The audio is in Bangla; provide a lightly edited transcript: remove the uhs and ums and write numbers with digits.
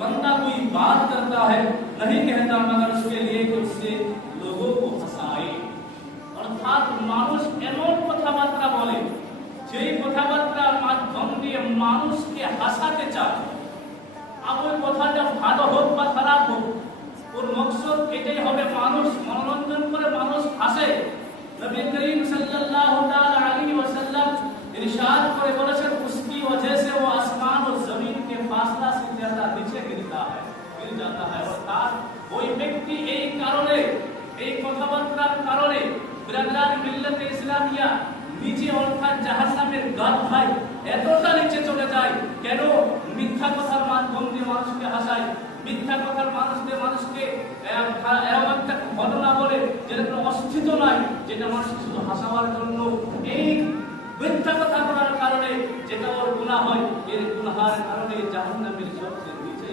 बंदा कोई बात करता है नहीं कहता मगर उसके लिए कि उससे लोगों को हंसाए। অর্থাৎ মানুষ এমন কথাবার্তা বলে যেই কথাবার্তার মাধ্যম দিয়ে মানুষকে হাসাতে চায়। আর ওই কথাটা ভালো হোক বা খারাপ হোক, ওর মকসদ এটাই হবে মানুষ মনোরঞ্জন করে মানুষ হাসে। নবী করিম সাল্লাল্লাহু তাআলা আলাইহি ওয়াসাল্লাম इरशाद করে বলেছেন उसकी वजह से वो आसमान और जमीन के फासला से ज्यादा नीचे गिरता है गिर जाता है। অর্থাৎ ওই ব্যক্তি এই কারণে এই কথাবার্তার কারণে বিরাদার মিল্লাতে ইসলামিয়া নিচে অর্থাৎ জাহান্নামের গাধায় এতটা নিচে চলে যায়। কেন? মিথ্যা কথার মাধ্যম দিয়ে মানুষকে হাসায়, মিথ্যা কথার মানুষকে এমন একটা ঘটনা বলে যেটা কোনো অস্তিত্ব নাই, যেটা মানুষকে শুধু হাসাবার জন্য। এই মিথ্যা কথা বলার কারণে যেটা ওর গুনাহ হয়, এর গুনাহের কারণে জাহান্নামের সবচেয়ে নিচে